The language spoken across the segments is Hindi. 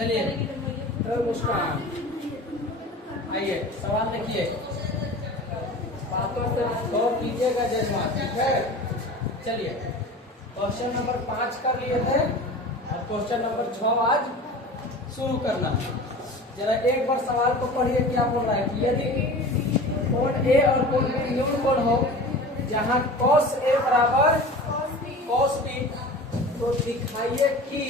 चलिए तो मुस्कान आइए सवाल देखिए, बातों से गौर कीजिएगा जजमान, ठीक है। चलिए क्वेश्चन नंबर 5 कर लिए थे और क्वेश्चन नंबर 6 आज शुरू करना है। जरा एक बार सवाल को पढ़िए, क्या बोल रहा है कि यदि कोण ए और कोण बी न्यून कोण हो जहां cos ए बराबर cos बी, तो दिखाइए कि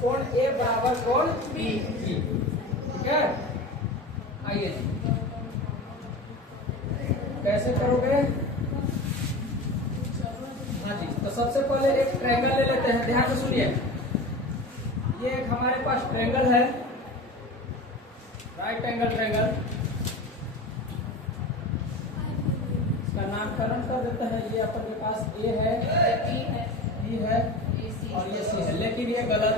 कोण ए बराबर कोण बी, ठीक है। आइए कैसे करोगे? हाँ जी, तो सबसे पहले एक ट्रायंगल ले लेते हैं, ध्यान से सुनिए। ये एक हमारे पास ट्रायंगल है, राइट एंगल ट्रायंगल। इसका नामकरण कर देते हैं। ये अपन के पास ए है, बी है और ये सी है, लेकिन ये गलत,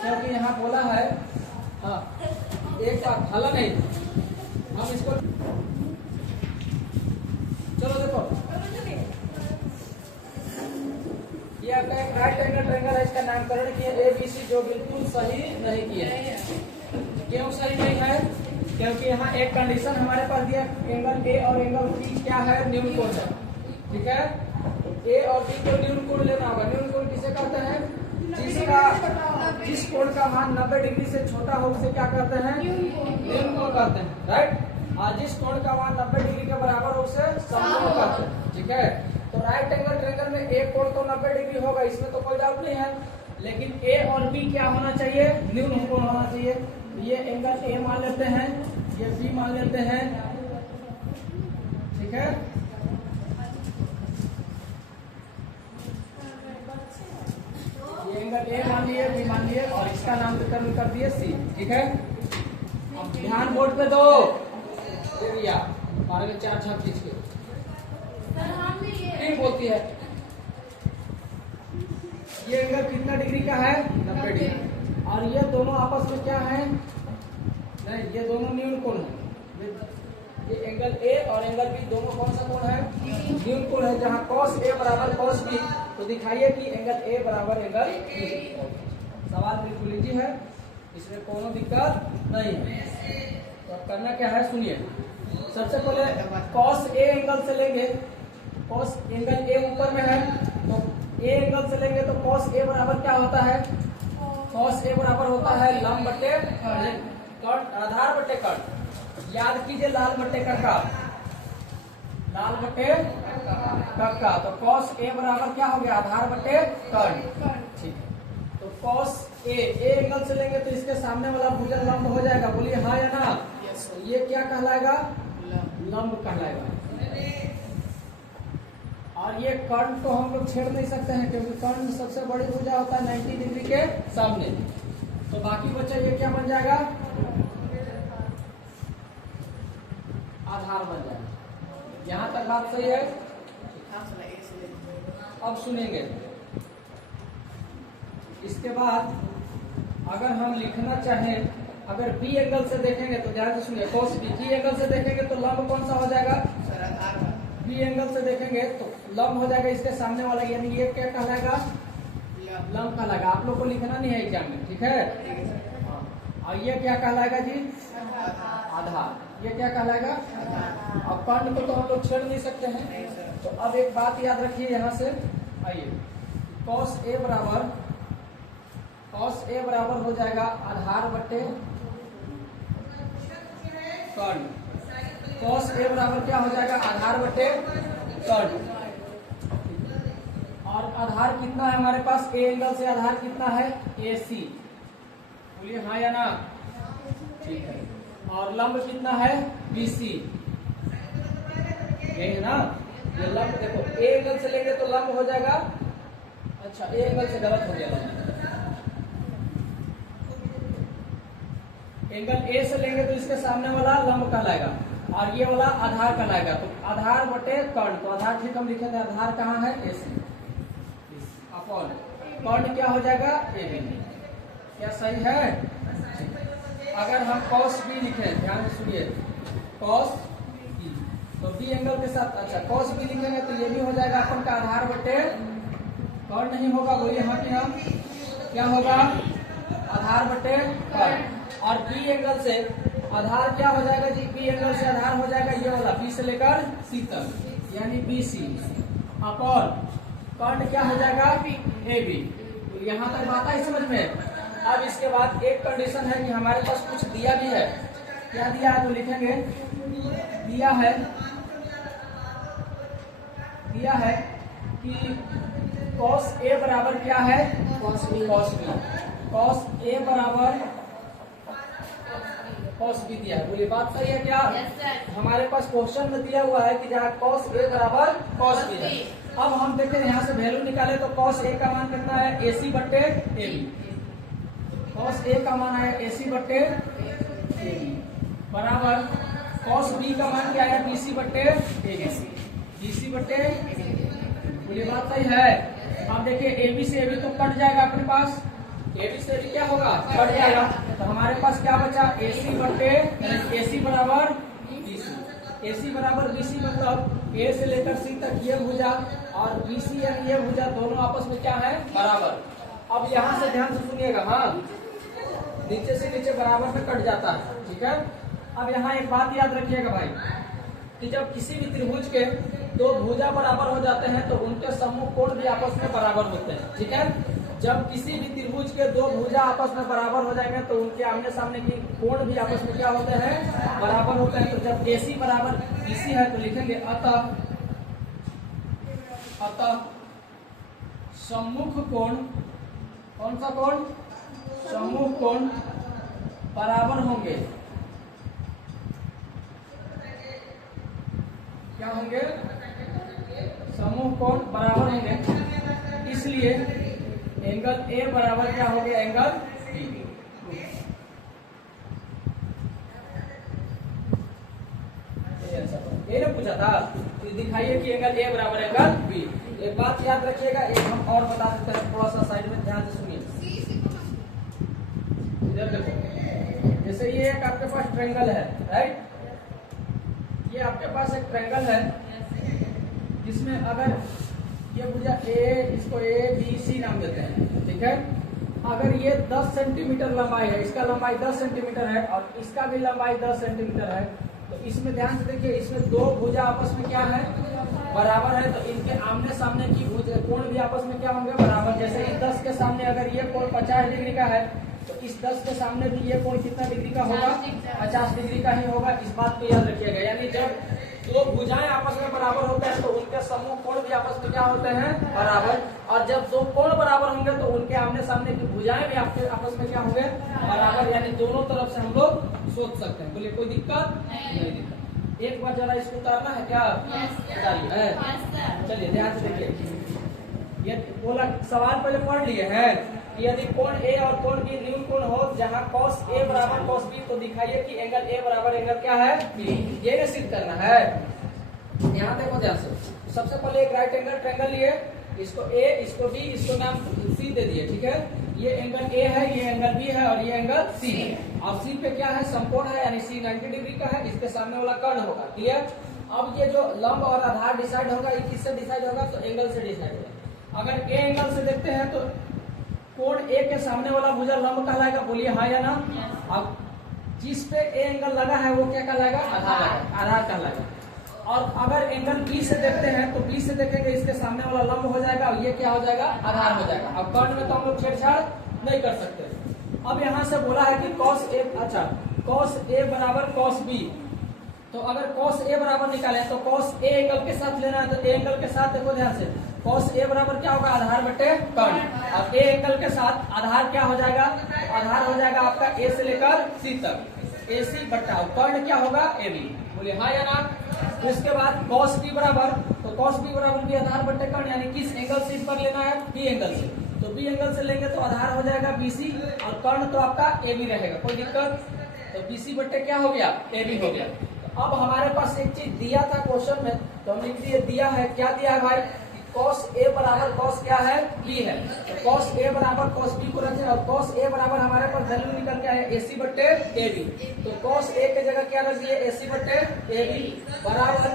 क्योंकि यहाँ बोला है हाँ एक का हल नहीं। हम इसको चलो देखो, ये आपका एक राइट एंगल ट्रायंगल है, इसका नामकरण किया ए बी सी, जो बिल्कुल सही नहीं किया। क्यों सही नहीं है? क्योंकि यहाँ एक कंडीशन हमारे पास दिया, एंगल ए और एंगल बी क्या है? न्यून कोण है, ठीक है। ए और बी को न्यून कोण लेना होगा। न्यून कोण किसे कहते हैं? जिस कोण का मान 90 डिग्री से छोटा हो उसे क्या कहते हैं? न्यून कोण कहते हैं, राइट। और जिस कोण का मान 90 डिग्री के बराबर हो उसे समकोण कहते हैं, ठीक है। तो राइट एंगल ट्रायंगल में एक कोण तो 90 डिग्री होगा, इसमें तो कोई डाउट नहीं है, लेकिन ए और बी क्या होना चाहिए? न्यून कोण होना चाहिए। ये एंगल ए मान लेते हैं, ये बी मान लेते हैं, ठीक है। ये एंगल ए मान लिए, बी मान लिए और इसका नामकरण कर दिए सी, ठीक है। अब ध्यान बोर्ड पे दो, ये दिया 12 के 4 छाप खींच के ठीक बोलती है। ये एंगल कितना डिग्री का है? 90 डिग्री। और ये दोनों आपस में क्या है? नहीं, ये दोनों न्यून कोण है। ये एंगल ए और एंगल बी दोनों कौन सा कोण है? न्यून कोण है, जहां cos ए बराबर cos बी, तो दिखाइए कि एंगल ए बराबर एंगल बी। सवाल बिल्कुल इजी है, इसमें कोनो दिक्कत नहीं है। तो अब करना क्या है सुनिए। सबसे पहले cos ए एंगल से लेंगे, cos एंगल ए ऊपर में है, तो ए एंगल से लेंगे तो cos ए बराबर क्या होता है? cos ए बराबर होता है लंब बटे कर्ण, आधार बटे कर्ण। याद कीजिए लाल बटे कक्का, लाल बटे कक्का। तो cos ए बराबर क्या हो गया? आधार बटे कर्ण, ठीक है। तो cos ए एंगल से लेंगे तो इसके सामने वाला भुजन लंब हो जाएगा, बोलिए हाँ या ना। तो ये क्या कहलाएगा? लंब कहलाएगा। और ये कर्ण को हम लोग छेड़ नहीं सकते हैं, क्योंकि कर्ण सबसे बड़ी भुजा होता है 90 डिग्री के सामने। तो बाकी बच्चा ये क्या बन जाएगा? आधार बन जाएगा। यहाँ तक बात सही है? अब सुनेंगे, इसके बाद अगर हम लिखना चाहें, अगर बी एंगल से देखेंगे तो ध्यान से सुनिए, cos बी एंगल से देखेंगे तो लंब कौन सा हो जाएगा? बी एंगल से देखेंगे तो लंब हो जाएगा इसके सामने वाला, यानी ये क्या कहलाएगा? लंब कहलाएगा। आप लोग को लिखना नहीं है एग्जाम में, ठीक है। और ये क्या कहलाएगा जी? आधार। ये क्या कहलाएगा? अब कर्ण को तो हम लोग छेड़ नहीं सकते हैं। तो अब एक बात याद रखिए यहाँ से, आइए cos ए बराबर हो जाएगा आधार बटे कर्ण। cos ए बराबर क्या हो जाएगा? आधार बटे कर्ण। और आधार कितना है हमारे पास? ए एंगल से आधार कितना है? AC, बोलिए हाँ या ना, ठीक है। और लंब कितना है? BC, यही है ना। ये लंब देखो, ए एंगल से लेंगे तो लंब हो जाएगा, अच्छा ए एंगल से गलत हो गया, एंगल ए से लेंगे तो इसके सामने वाला लंब कहलाएगा और ये वाला आधार कहलाएगा। तो आधार बटे कर्ण, तो आधार ठीक हम लिखे थे, आधार कहाँ है? AC अपॉन कर्ण क्या हो जाएगा? AB। क्या सही है? अगर हम cos B लिखें, ध्यान से सुनिए, cos B, तो B एंगल के साथ, अच्छा cos B लिखेंगे तो ये भी हो जाएगा अपन का आधार बटे कर्ण नहीं होगा, बोलिए हाँ कि हम क्या होगा? आधार बटे कर्ण। और बी एंगल से आधार क्या हो जाएगा जी, बी एंगल से आधार हो जाएगा ये वाला बी से लेकर सी तक यानी बी सी अपॉन कर्ण क्या हो जाएगा ए बी। तो यहाँ तक बात आई समझ में। अब इसके बाद एक कंडीशन है कि हमारे पास कुछ दिया भी है। क्या दिया है तो लिखेंगे दिया है कि cos A बराबर क्या है cos B cos A बराबर cos B दिया है। बोलिए बात सही है क्या? हमारे पास क्वेश्चन में दिया हुआ है कि जहाँ cos A बराबर cos B है। अब हम देखते हैं यहाँ से वैल्यू निकाले तो cos A का मान कितना है AC बट्टे AB। cos A का मान है AC बट्टे AB बराबर cos B का मान क्या है BC बट्टे AB BC बट्टे। बोलिए बात सही है। अब देखिए AB से AB तो कट जाएगा अपने पास, AB से AB क्या होगा कट जाएगा। तो हमारे पास क्या बचा AC बट्टे AC बराबर BC। AC बराबर BC मतलब A से लेकर C तक ये भुजा और BC यानी ये भुजा दोनों आपस में क्या है बराबर। अब यहाँ से ध्यान से सुनिएगा, हाँ नीचे से नीचे बराबर में कट जाता है, ठीक है। अब यहाँ एक बात याद रखिएगा भाई कि जब किसी भी त्रिभुज के दो भुजा बराबर हो जाते हैं तो उनके सम्मुख कोण भी आपस में बराबर होते हैं, ठीक है। जब किसी भी त्रिभुज के दो भुजा आपस में बराबर हो जाएंगे तो उनके आमने सामने की कोण भी आपस में क्या होते हैं बराबर होते हैं। तो जब AC बराबर BC है तो लिखेंगे अतः सम्मुख कोण, कौन सा कोण सम्मुख कोण बराबर होंगे, क्या होंगे समूह कोण बराबर होंगे। इसलिए एंगल A बराबर क्या हो गया एंगल B। ये ना पूछा था कि दिखाइए कि एंगल A बराबर एंगल B। एक बात याद रखिएगा, एक हम और बता देते हैं, थोड़ा सा साइड में ध्यान से सुनिए। इधर देखो, जैसे ये एक आपके पास ट्रायंगल है, राइट, ये आपके पास एक ट्रायंगल है जिसमें अगर ये भुजा A, इसको ABC नाम देते हैं, ठीक है। अगर ये 10 सेंटीमीटर लंबाई है, इसका लंबाई 10 सेंटीमीटर है और इसका भी लंबाई 10 सेंटीमीटर है, तो इसमें ध्यान से देखिए, इसमें दो भुजा आपस में क्या है बराबर है। तो इनके आमने सामने की भुजा कोण भी आपस में क्या होंगे बराबर। जैसे इस 10 के सामने अगर ये कोण 50 डिग्री का है तो इस 10 के सामने भी ये कोण कितना डिग्री का होगा 50 डिग्री का ही होगा। इस बात को याद रखिएगा। यानी जब दो भुजाएं आपस में बराबर होते हैं तो उनके समूह कोण भी आपस में क्या होते हैं बराबर। और जब दो कोण बराबर होंगे तो उनके आमने सामने की भुजाएं भी आपस में क्या होंगे बराबर। यानी दोनों तरफ से हम लोग सोच सकते हैं। बोलिए कोई दिक्कत नहीं दिक्कत। एक बार जरा इसको उतारना है क्या उतारिए। चलिए ध्यान से देखिए, ये बोला सवाल पहले पढ़ लिए हैं। यदि कोण A और कोण B न्यून कोण हो जहां cos A बराबर cos B, तो दिखाइए कि एंगल A बराबर एंगल क्या है B। ये ना सिद्ध करना है। यहाँ देखो ध्यान से, सबसे पहले एक राइट एंगल ट्रायंगल लिए, इसको A, इसको B, इसको नाम C दे दिए, ठीक है। ये एंगल A है, ये एंगल B है और ये एंगल C है। और C पे क्या है समकोण है, यानी C 90 डिग्री का है, इसके सामने वाला कर्ण होगा, क्लियर। अब ये जो लंब और आधार डिसाइड होगा, ये किससे डिसाइड होगा तो एंगल से डिसाइड होगा। अगर A एंगल से देखते हैं तो कोण A के सामने वाला भुजा लंब कहलाएगा, बोलिए हाँ या ना। अब जिस पे A एंगल लगा है वो क्या कहलाएगा आधार कहलाएगा। और अगर एंगल B से देखते हैं तो B से देखेंगे इसके सामने वाला लंब हो जाएगा और ये क्या हो जाएगा आधार हो जाएगा। अब कर्ण में तो हम लोग छेड़छाड़ नहीं कर सकते। अब यहाँ से बोला है कि cos A, अच्छा cos A बराबर cos B, तो अगर cos A बराबर निकाले तो cos A एंगल के साथ लेना है तो A एंगल के साथ देखो ध्यान से, cos A बराबर क्या होगा आधार बटे कर्ण। अब A एंगल के साथ आधार क्या हो जाएगा, आधार हो जाएगा आपका A से लेकर C तक, AC बट्टा कर्ण क्या होगा AB। बोलिए हाँ या ना। उसके बाद cos B बराबर, तो cos B बराबर भी आधार बटे कर्ण, यानी किस एंगल से इस पर लेना है B एंगल से, तो B एंगल से लेंगे तो आधार हो जाएगा BC और कर्ण तो आपका AB रहेगा, कोई दिक्कत। तो BC बट्टे क्या हो गया AB हो गया। अब हमारे पास एक चीज दिया था क्वेश्चन में, तो हम लिख दिए, दिया है क्या दिया है भाई, cos A बराबर cos क्या है B है, तो cos A बराबर cos B को रखें और cos A बराबर हमारे पास वैल्यू निकल के आया AC बट्टे AB, तो cos A के जगह क्या रख दिए AC बट्टे AB बराबर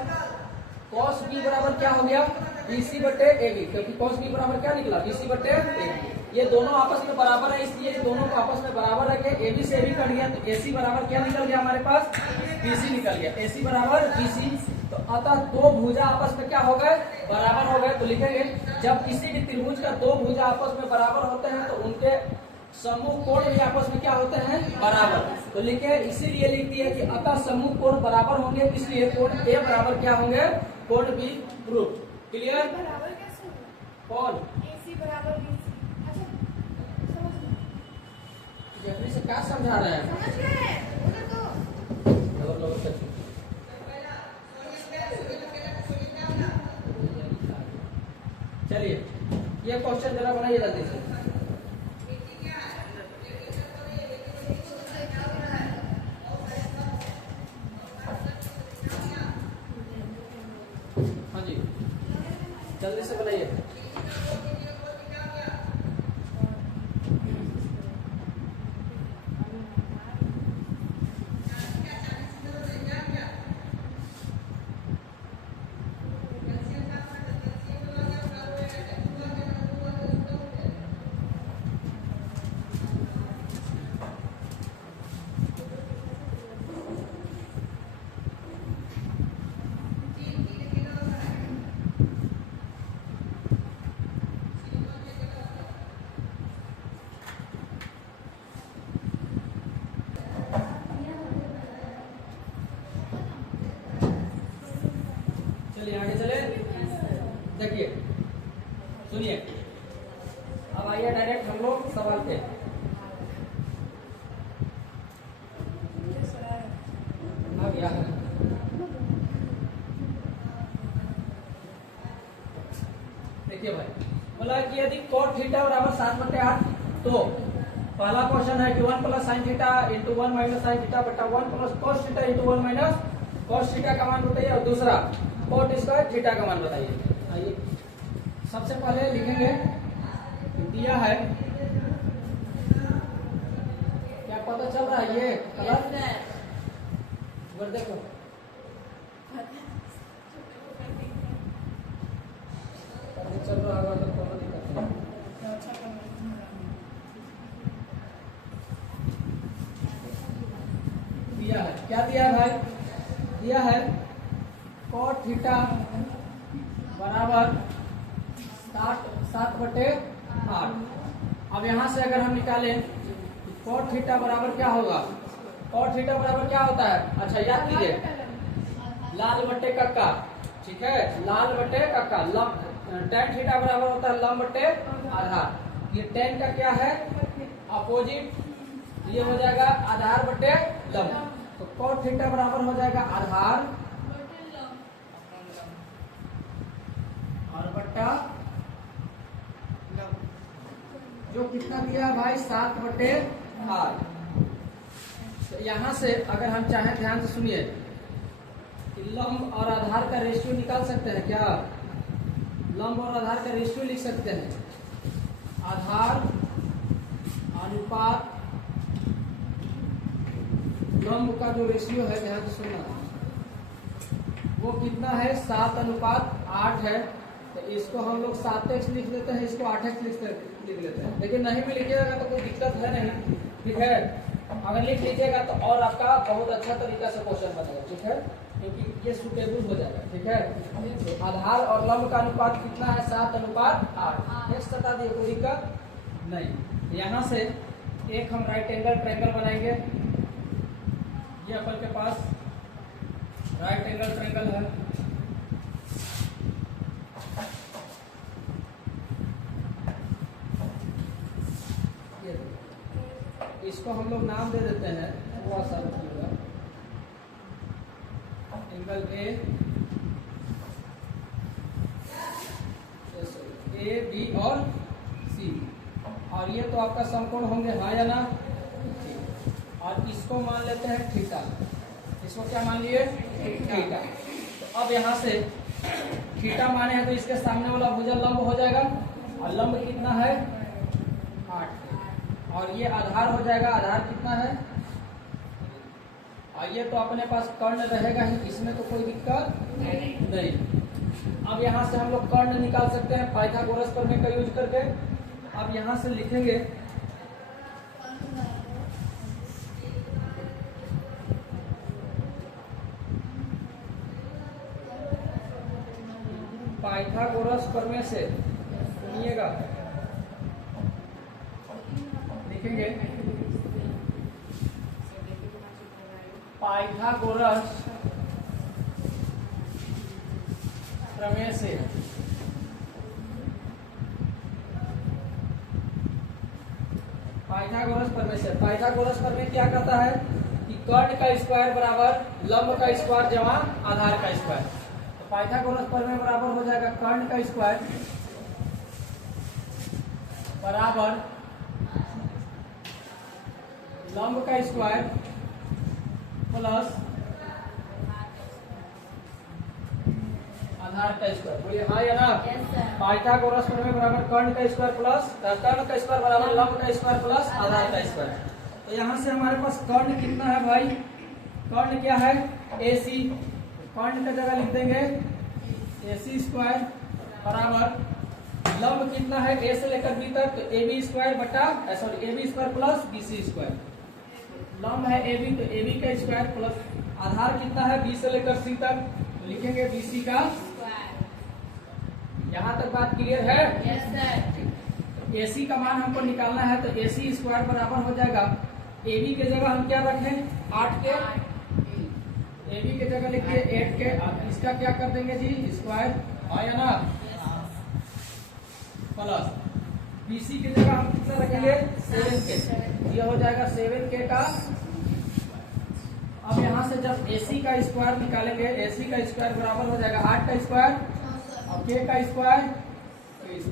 cos B बराबर क्या हो गया BC बट्टे AB, क्योंकि cos B बराबर क्या निकला BC बट्टे AB। ये दोनों आपस में बराबर है, इसलिए दोनों को आपस में बराबर रखे। AB से AB कट गया तो AC बराबर क्या निकल गया हमारे पास, BC निकल गया। AC बराबर BC, तो अतः दो भुजा आपस में क्या हो गए, बराबर हो गए। तो लिखेंगे जब किसी भी त्रिभुज का दो भुजा आपस में बराबर होते हैं तो उनके समूह कोण भी आपस में क्या होते हैं, बराबर। तो लिखे इसीलिए लिख दिया कि अतः समूह कोण बराबर होंगे, इसलिए कोण A बराबर क्या होंगे, कोण B प्रूफ। क्लियर? बराबर कैसे होगा? कौन AC बराबर BC। अच्छा समझ गए? जेफरी से क्या समझा रहे हैं? समझ गए? उधर तो चलिए ये क्वेश्चन जरा बनाइए जल्दी से। हाँ जी जल्दी से बनाइए। चलिए आगे चले। देखिए सुनिए, अब आइए डायरेक्ट हम लोग सवाल पे। आ गया देखिए भाई, बोला कि यदि cot थीटा बराबर 7/8 तो पहला क्वेश्चन है कि 1 plus sine theta into 1 minus sine theta बटा 1 plus cos theta into 1 minus cos theta का मान बताइए, और दूसरा cot स्क्वायर थीटा का मान बताइए। आइए सबसे पहले लिखेंगे दिया है, क्या पता चल रहा है ये कलर वर्ड देखो, चल रहा होगा तो कोनो दिक्कत नहीं। दिया है, क्या दिया है भाई, दिया है cot थीटा बराबर 7/8। अब यहाँ से अगर हम निकालें cot थीटा बराबर क्या होगा, cot थीटा बराबर क्या होता है, अच्छा याद कीजिए लाल बट्टे कक्का, ठीक है, लाल बट्टे कक्का। tan थीटा बराबर होता है लंब बट्टे आधार। ये tan का क्या है, अपोजिट, ये हो जाएगा आधार बट्टे लंब। तो cot थीटा बराबर हो जाएगा आधार और बट्टा जो कितना दिया है भाई 7/8। तो यहाँ से अगर हम चाहें, ध्यान से सुनिए, लंब और आधार का रेशियो निकाल सकते हैं क्या, लंब और आधार का रेशियो लिख सकते हैं। आधार अनुपात लंब का जो रेशियो है, ध्यान से सुनना, वो कितना है 7/8 है। तो इसको हम लोग 7x लिख लेते हैं, इसको 8x लिख लेते हैं। लेकिन नहीं भी लिखिएगा तो कोई दिक्कत है नहीं, ठीक है। अगर लिख लीजिएगा तो और आपका बहुत अच्छा तरीका से क्वेश्चन बनेगा, ठीक है, क्योंकि ये सुटेबल हो जाएगा, ठीक है। तो आधार और लंब का अनुपात कितना है 7/8। x बता दिए, कोई दिक्कत नहीं। यहाँ से एक हम राइट एंगल ट्रायंगल बनाएंगे। ये अपन के पास राइट एंगल ट्रायंगल है, इसको हम लोग नाम दे देते हैं, थोड़ा सा रखिएगा, एंगल ए बी और सी। और ये तो आपका समकोण होंगे, हाँ या ना, और इसको मान लेते हैं थीटा। इसको क्या मान लिए, थीटा। तो अब यहाँ से थीटा माने हैं तो इसके सामने वाला भुजा लंब हो जाएगा, और लंब कितना है 8, और ये आधार हो जाएगा, आधार कितना है, और ये तो अपने पास कर्ण रहेगा ही, इसमें तो कोई दिक्कत नहीं। अब यहाँ से हम लोग कर्ण निकाल सकते हैं पाइथागोरस प्रमेय का यूज करके। अब यहाँ से लिखेंगे पाइथागोरस प्रमेय से, सुनिएगा, लिखेंगे पाइथागोरस प्रमेय से पाइथागोरस प्रमेय क्या कहता है कि कर्ण का स्क्वायर बराबर लंब का स्क्वायर जमा आधार का स्क्वायर। तो पाइथागोरस प्रमेय बराबर हो जाएगा कर्ण का स्क्वायर बराबर लंब का स्क्वायर प्लस आधार का स्क्वायर। बोलिए हाँ या ना? पाइथागोरस प्रमेय बराबर कर्ण का स्क्वायर प्लस कर्ण का स्क्वायर बराबर लंब का स्क्वायर प्लस आधार का स्क्वायर। तो यहाँ से हमारे पास कर्ण कितना है भाई? कर्ण क्या है? AC। कर्ण का जगह लिख देंगे AC स्क्वायर बराबर लंब कितना है? A से लेकर B तक, तो AB स्क्वायर बटा AB square plus BC square. लंब है AB तो AB का स्क्वायर प्लस आधार कितना है? B से लेकर C तक, तो लिखेंगे BC का। यहाँ तक बात क्लियर है? Yes sir. AC का मान हमको निकालना है, तो AC स्क्वायर बराबर हो जाएगा AB के जगह हम क्या रखें? 8 के। AB के जगह लिखिए 8 के। अब इसका क्या कर देंगे जी? स्क्वायर। हाँ या ना? प्लस BC की जगह हम कितना रखेंगे? 7 के। ये हो जाएगा 7K का। अब यहाँ से जब AC का स्क्वायर निकालेंगे, AC का स्क्वायर बराबर हो जाएगा 8 का स्क्वायर और K का स्क्वायर प्लस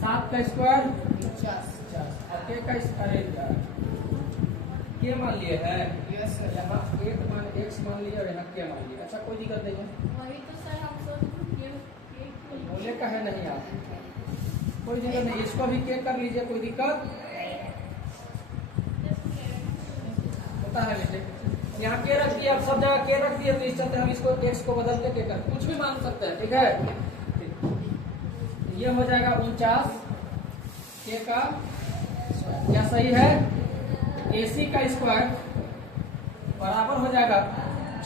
7 का स्क्वायर 50 और K का स्क्वायर K मान लिए है। यहाँ X मान लिया और यहाँ K मान लिया। अच्छा, कोई दिक्कत नहीं है। वही तो सर हम सोच बोले का है नहीं आप? कोई दिक्कत नहीं, इसको भी K कर लीजिए, कोई दिक्कत होता है बेटे। यहाँ K रख दिया, आप सब जगह K रख दिया, तो इस चलते हम इसको X को बदल के K कर कुछ भी मान सकते हैं, ठीक है। ये हो जाएगा 49 K का, क्या सही है? AC का स्क्वायर बराबर हो जाएगा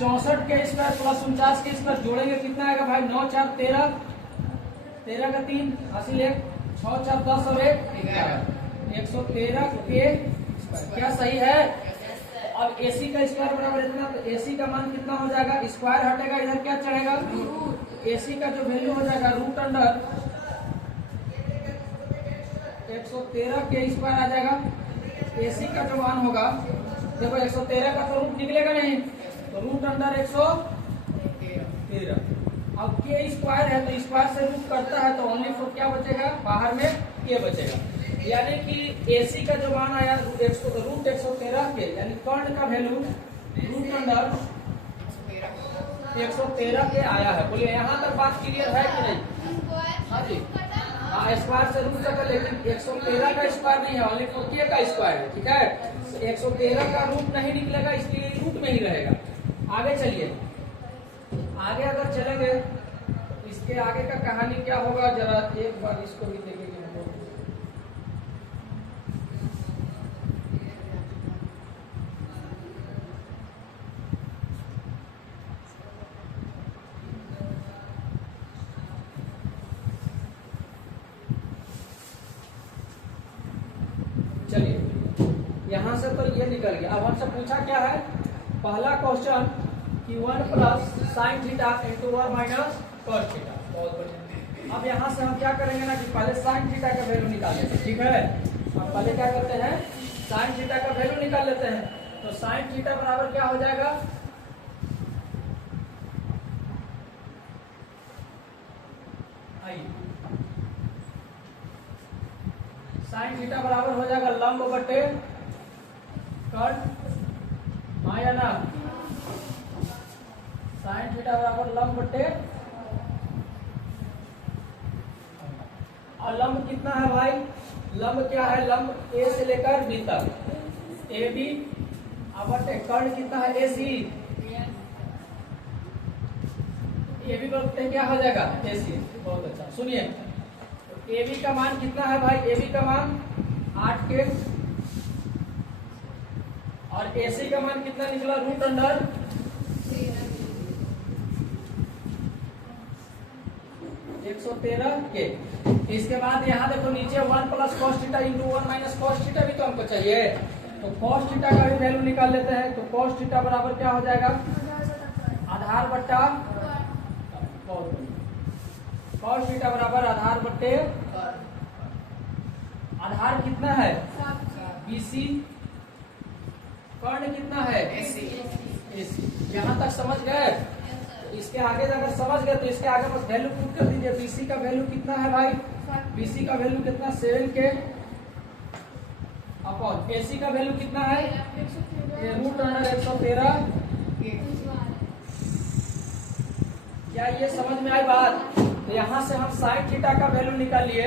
64 के स्क्वायर प्लस 49 के स्क्वायर, जोड़ेंगे कितना आएगा भाई? 9 4 13, 13 का 3 हासिल 1, 6 4 10 और 1 11, 113 के स्क्वायर। क्या सही है? अब AC का स्क्वायर बराबर इतना, तो AC का मान कितना हो जाएगा? स्क्वायर हटेगा, इधर क्या चढ़ेगा? AC का जो वैल्यू हो जाएगा रूट अंडर 113 के स्क्वायर आ जाएगा। AC का जो मान होगा, देखो 113 का तो रूट निकलेगा नहीं, तो रूट अंडर 113। अब K स्क्वायर है तो स्क्वायर से रूट करता है, तो ओनली फोर क्या बचेगा? बाहर में K बचेगा। यानी कि AC का जो मान आया रूट 113 के, यानी कर्ण का वैल्यू रूट अंडर 113 के आया है। बोलिए यहाँ तक बात क्लियर है कि नहीं? हाँ जी, हाँ, स्क्वायर से रूट तक, लेकिन 113 का स्क्वायर नहीं है, ओनली K का स्क्वायर है, ठीक है। तो 113 का रूट नहीं निकलेगा, इसलिए रूट में ही रहेगा। आगे चलिए, आगे अगर चलेंगे इसके आगे का कहानी क्या होगा, जरा एक बार इसको भी देखेंगे हम लोग। चलिए, यहां से तो ये निकल गया। अब हमसे पूछा क्या है? पहला क्वेश्चन कि 1 plus sine theta into 1 minus cos theta. बहुत बढ़िया। अब यहाँ से हम क्या करेंगे ना कि पहले साइन थीटा का वैल्यू निकाल लेते हैं, ठीक है। हम पहले क्या करते हैं? साइन थीटा का वैल्यू निकाल लेते हैं। तो साइन थीटा बराबर क्या हो जाएगा? साइन थीटा बराबर हो जाएगा लंब बटे कर्ण, हाँ या ना? साइन थीटा बराबर लंब बटे, और लंब कितना है भाई? लंब क्या है? लंब A से लेकर B तक, AB, अब बटे कर्ण कितना है? AC। AB बटे क्या हो जाएगा? AC। बहुत अच्छा, सुनिए, ए बी का मान कितना है भाई? ए बी का मान 8 के, और ए सी का मान कितना निकला? रूट अंडर 113 के। इसके बाद यहाँ देखो नीचे 1 plus cos theta into 1 minus cos theta भी तो हमको चाहिए, तो कॉस थीटा का भी वैल्यू निकाल लेते हैं। तो कॉस थीटा बराबर क्या हो जाएगा? आधार बट्टा कॉस थीटा बराबर आधार बट्टे आधार कितना है? बीसी, कर्ण कितना है? एसी। यहाँ तक समझ गए? इसके आगे अगर समझ गए तो इसके आगे बस वैल्यू पुट कर दीजिए। बीसी का वैल्यू कितना है भाई? बीसी का वैल्यू कितना? 7 के अपॉन एसी का वैल्यू कितना है? Root under 113। क्या ये समझ में आई बात? तो यहाँ से हम साइन थीटा का वैल्यू निकाल लिए,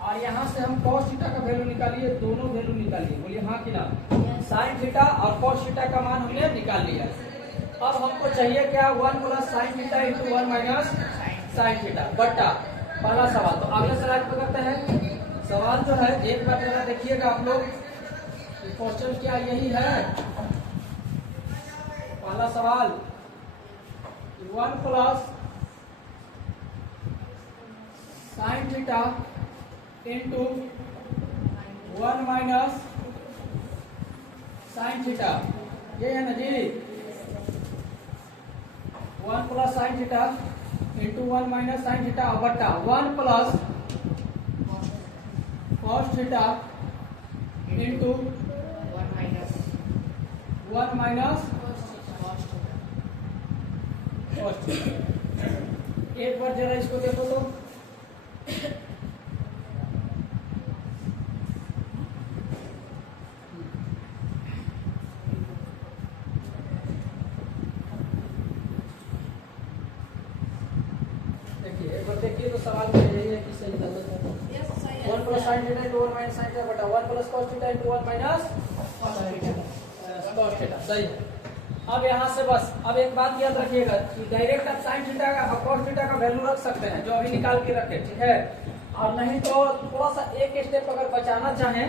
और यहाँ से हम कॉस थीटा का वैल्यू निकालिए, दोनों वैल्यू निकालिए। बोलिए हाँ कि ना? साइन थीटा और कॉस थीटा का मान हमने निकाल लिया। अब हमको चाहिए क्या? 1 plus sine theta into 1 minus sine theta बट्टा पहला सवाल। तो अगले स्लाइड पर करते हैं। सवाल जो है एक बार जरा देखिएगा आप लोग, क्वेश्चन क्या यही है। पहला सवाल 1 plus sine theta into 1 minus sine theta, ये है ना जी? 1 plus sine theta into 1 minus sine theta बट्टा 1 plus cos theta into 1 minus cos theta. एक बार जरा इसको देखो तो, देखिए तो सवाल में यही है कि सही गलत है। 1 plus sine theta into 1 minus sine theta बटा 1 plus cos theta into 1 minus cos theta, सही है। अब यहाँ से बस अब एक बात याद रखिएगा कि डायरेक्ट आप साइन थीटा का और कॉस थीटा का वैल्यू रख सकते हैं, जो अभी निकाल के रखे, ठीक है। और नहीं तो थोड़ा सा एक स्टेप अगर बचाना चाहें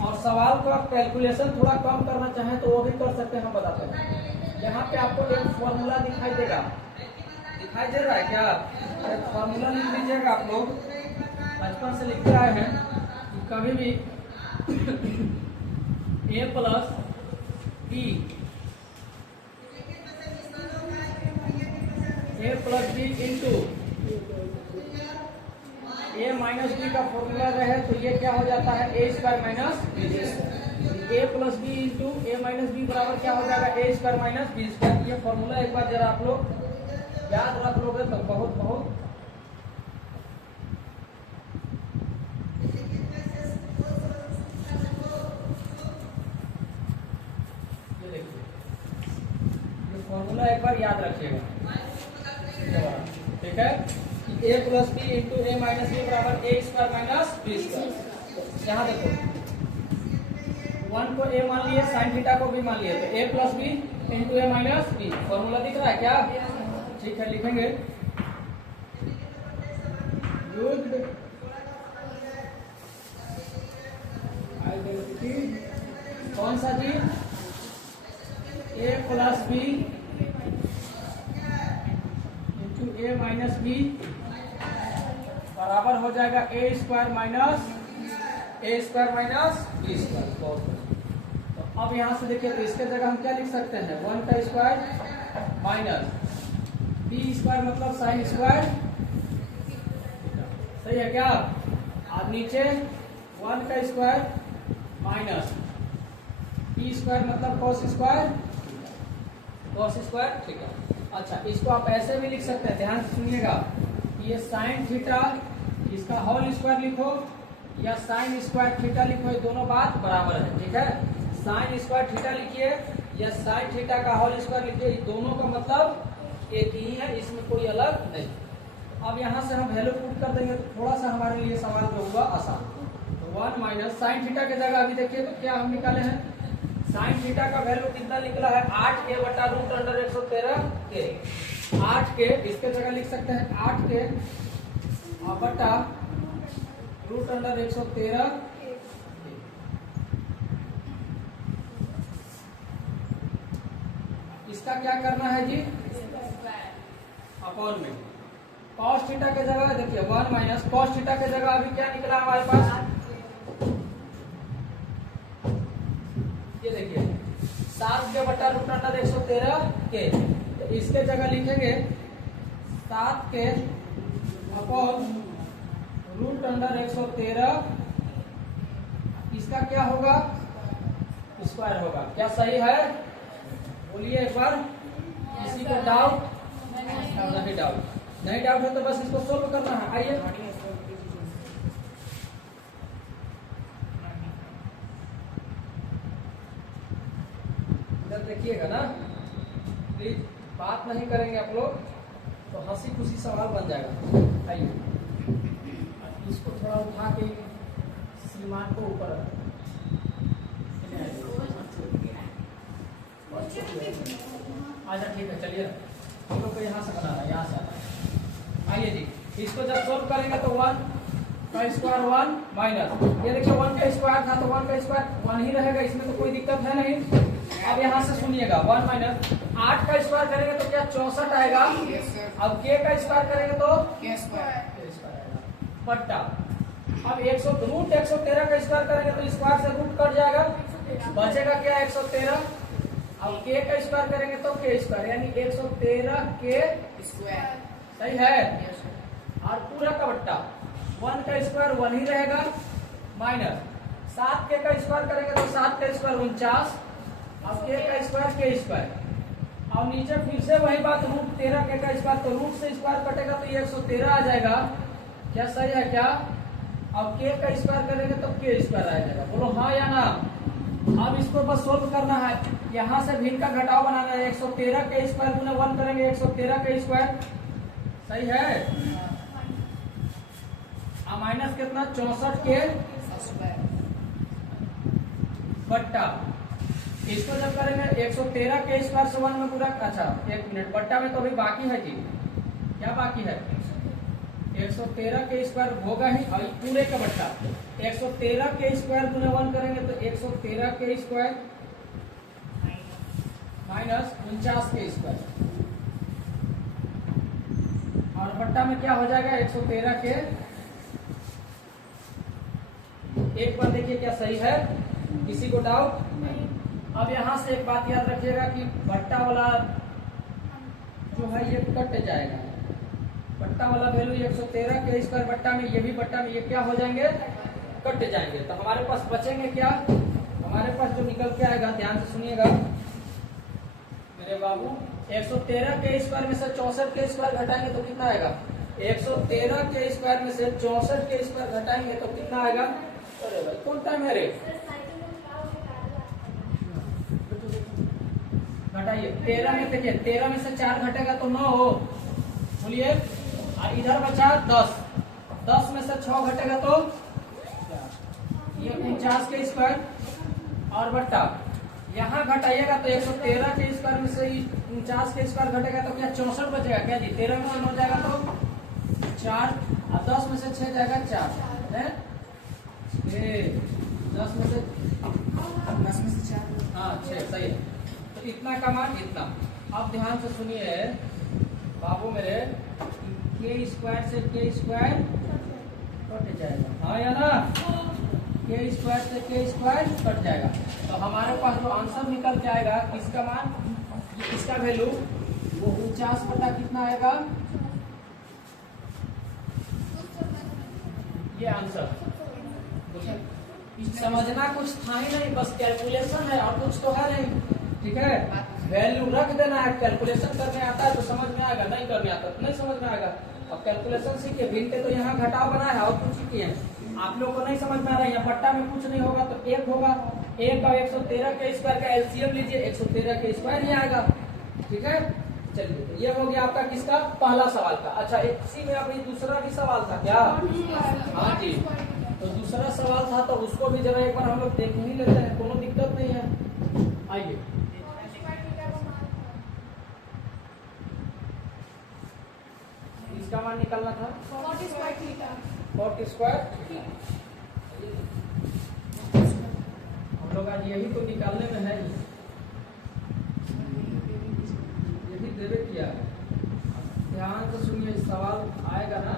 और सवाल को आप कैलकुलेशन थोड़ा कम करना चाहें तो वो भी कर सकते हैं, हम बताते हैं। यहाँ पे आपको एक फॉर्मूला दिखाई देगा, दिखाई दे रहा है क्या? फॉर्मूला लिख लीजिएगा आप लोग, बचपन से लिखते आए हैं कि कभी भी a plus B into A minus B का फॉर्मूला रहे तो ये क्या हो जाता है? A square minus B square. A plus B into A minus B बराबर क्या हो जाएगा? A square minus B square. ये फॉर्मूला एक बार जरा आप लोग याद रख लोगे तो बहुत बहुत ये देखिए, ये फॉर्मूला एक बार याद रखिएगा, ठीक है। कि a plus B into A minus B बराबर A square minus B square. यहाँ देखो 1 को a मान लिए, साइन थीटा को भी मान लिए, तो a plus B into A minus B. Formula दिख रहा है क्या? ठीक है, लिखेंगे। गुड आइडेंटिटी कौन सा जी? a plus B into A minus B बराबर हो जाएगा A square minus B square. तो अब यहाँ से देखिए, तो इसके जगह हम क्या लिख सकते हैं? 1 का स्क्वायर माइनस बी स्क्वायर मतलब साइन स्क्वायर, सही है क्या? और नीचे 1 का स्क्वायर माइनस बी स्क्वायर मतलब कॉस स्क्वायर, ठीक है। अच्छा, इसको आप ऐसे भी लिख सकते हैं, ध्यान से सुनिएगा। ये साइन थीटा इसका होल स्क्वायर लिखो या साइन स्क्वायर थीटा लिखो, ये दोनों बात बराबर है, ठीक है। साइन स्क्वायर थीटा लिखिए या साइन थीटा का होल स्क्वायर लिखिए, दोनों का मतलब एक ही है, इसमें कोई अलग नहीं। अब यहाँ से हम वैल्यू पुट कर देंगे तो थोड़ा सा हमारे लिए सवाल जो होगा आसान। तो 1 माइनस साइन थीटा के जगह अभी देखिए तो क्या हम निकाले हैं? साइन थीटा का वैल्यू कितना निकला है? 8 a बटा रूट अंडर 113 के। 8 के इसके जगह लिख सकते हैं 8 के बटा रूट अंडर 113। इसका क्या करना है जी, अपॉन में कॉस थीटा के जगह देखिए 1 माइनस कॉस थीटा के जगह अभी क्या निकला हमारे पास, ये देखिए 7 के बटा रूट अंडर 113 के, तो इसके जगह लिखेंगे 7 के अपॉन रूट अंडर 113। इसका क्या होगा, स्क्वायर होगा। क्या सही है, बोलिए एक बार। किसी को डाउट नहीं, डाउट है तो बस इसको सोल्व करना है। आइए इधर देखिएगा ना, प्लीज बात नहीं करेंगे आप लोग तो हंसी खुशी सवाल बन जाएगा। आइए इसको थोड़ा उठा के श्रीमान को ऊपर अच्छा ठीक है, चलिए हम लोग को यहाँ से बनाना है, यहाँ से। आइए जी, इसको जब सोल्व करेंगे तो 1 का स्क्वायर 1 माइनस, ये देखिए 1 का स्क्वायर था तो 1 का स्क्वायर 1 ही रहेगा, इसमें तो कोई दिक्कत है नहीं। अब यहाँ से सुनिएगा 1 माइनस 8 का स्क्वायर करेंगे तो क्या 64 आएगा। अब k का स्क्वायर करेंगे तो k स्क्वायर आएगा बट्टा। अब 113 का स्क्वायर करेंगे तो स्क्वायर से रूट कट जाएगा, बचेगा क्या 113। अब k का स्क्वायर करेंगे तो k स्क्वायर, यानी 113 के स्क्वायर, सही है। और पूरा का बट्टा 1 का स्क्वायर 1 ही रहेगा माइनस 7 के का स्क्वायर करेंगे तो 7 का स्क्वायर 49। अब k का स्क्वायर k स्क्वायर, और नीचे फिर से वही बात रूट 13 के का स्क्वायर, तो रूट से स्क्वायर कटेगा तो ये 113 आ जाएगा। क्या सही है क्या। अब k का स्क्वायर करेंगे तो k स्क्वायर आ जाएगा, बोलो हाँ या ना। अब इसको बस सोल्व करना है, यहाँ से भिन्न का घटाव बनाना है। 113 के स्क्वायर गुना 1 करेंगे 113 के स्क्वायर, सही है। माइनस कितना 64 के बट्टा, इसको जब करेंगे 113 के स्क्वायर से 1 में पूरा, अच्छा एक मिनट, बट्टा में तो अभी बाकी है जी, क्या बाकी है 113 के स्क्वायर होगा ही, और पूरे का बट्टा 113 के स्क्वायर गुना 1 करेंगे तो 113 के स्क्वायर माइनस 49 के स्क्वायर, और बट्टा में क्या हो जाएगा 113 के। एक बार देखिए क्या सही है, किसी को डाउट। अब यहाँ से एक बात याद रखिएगा कि बट्टा वाला जो है ये कट जाएगा, बट्टा वाला वैल्यू 113 के स्क्वायर बट्टा में, ये भी बट्टा में, ये क्या हो जाएंगे कट जाएंगे। तो हमारे पास बचेंगे क्या, हमारे पास जो निकल के आएगा, ध्यान से सुनिएगा मेरे बाबू, 113 के स्क्वायर में से 64 के स्क्वायर घटाएंगे तो कितना आएगा, 113 के स्क्वायर में से 64 के स्क्वायर घटाएंगे तो कितना आएगा। अरे भाई कौन टाइम है रे, घटाइए 13 में, देखिए 13 में से 4 घटेगा तो 9 हो, बोलिए। और इधर बचा 10, 10 में से 6 घटेगा तो ये 49 के स्क्वायर, और बट्टा यहाँ घटाइएगा तो 113 के स्क्वायर में से 49 के स्क्वायर घटेगा तो क्या 64 बचेगा क्या जी। 13 में 9 जाएगा तो 4, और 10 में से 6 जाएगा 4 है, 10 में से 4, हाँ 6, सही है। तो इतना का मान इतना। अब ध्यान से सुनिए बाबू मेरे, के स्क्वायर से के स्क्वायर कट जाएगा, हाँ या ना, के स्क्वायर से के स्क्वायर कट जाएगा। तो हमारे पास जो आंसर निकल के आएगा किसका मान, इसका वैल्यू वो 49 बटा कितना आएगा, ये आंसर। समझना कुछ था ही नहीं, बस कैलकुलेशन है और कुछ तो है नहीं, ठीक है। वैल्यू रख देना है, कैलकुलेशन करने आता है तो समझ में आएगा, नहीं करने आता तो नहीं समझ में आएगा। अब कैलकुलेशन सीखिए, भिन्न तो यहाँ घटाव बना है और कुछ किए आप लोग को नहीं समझ में आ रहा है। यहाँ बट्टा में कुछ नहीं होगा तो 1 होगा, 1 का 113 के स्क्वायर का एलसीएम लीजिए, 113 के स्क्वायर ही आएगा, ठीक है। चलिए ये हो गया आपका किसका, पहला सवाल का। अच्छा इसी में अभी दूसरा भी सवाल था क्या, हाँ जी, तो दूसरा सवाल था तो उसको भी जरा एक बार हम लोग देख ही लेते हैं, कोनो दिक्कत नहीं है। आइए कॉट स्क्वायर हम लोग आज यही तो निकालने में है, यही देवे किया। ध्यान से सुनिए, सवाल आएगा ना,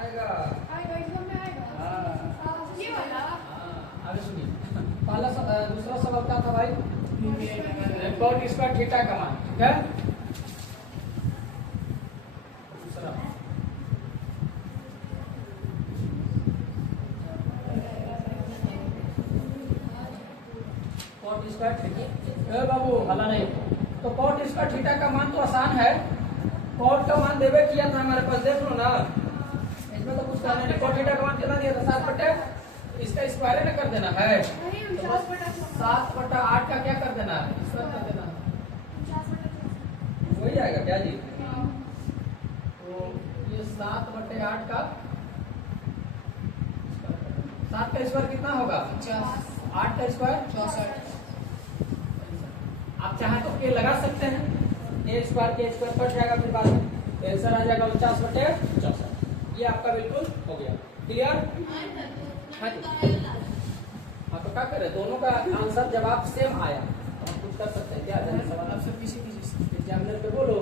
आएगा। आएगा, एग्जाम में आएगा। हाँ। ये वाला आगे सुनिए, दूसरा सवाल क्या था भाई? कॉट स्क्वायर थीटा का मान, ठीक है। दूसरा कॉट स्क्वायर थीटा, बाबू हला नहीं। तो कॉट स्क्वायर थीटा का मान तो आसान है, कॉट का मान देवे किया था हमारे पास, देख लो ना, इसमें तो कुछ करना नहीं। कॉट थीटा का मान कितना दिया था? 7 बटे, इसका स्क्वायर में कर देना है, नहीं, 7 बटा 8 का क्या कर देना है? स्क्वायर कर देना है, 49 हो ही जाएगा क्या जी? तो ये 7 बटे 8 का 7 का स्क्वायर कितना होगा? 8 का स्क्वायर 64। आप चाहे तो के लगा सकते हैं, ए स्क्वायर के स्क्वायर कट जाएगा, फिर बाद में आंसर आ जाएगा 49 बटे 64। ये आपका बिल्कुल हो गया, क्लियर? हाँ तो क्या करें, दोनों का आंसर जवाब सेम आया तो हम कुछ कर सकते हैं क्या? सवाल आप सब पीछे एग्जामिनर पे बोलो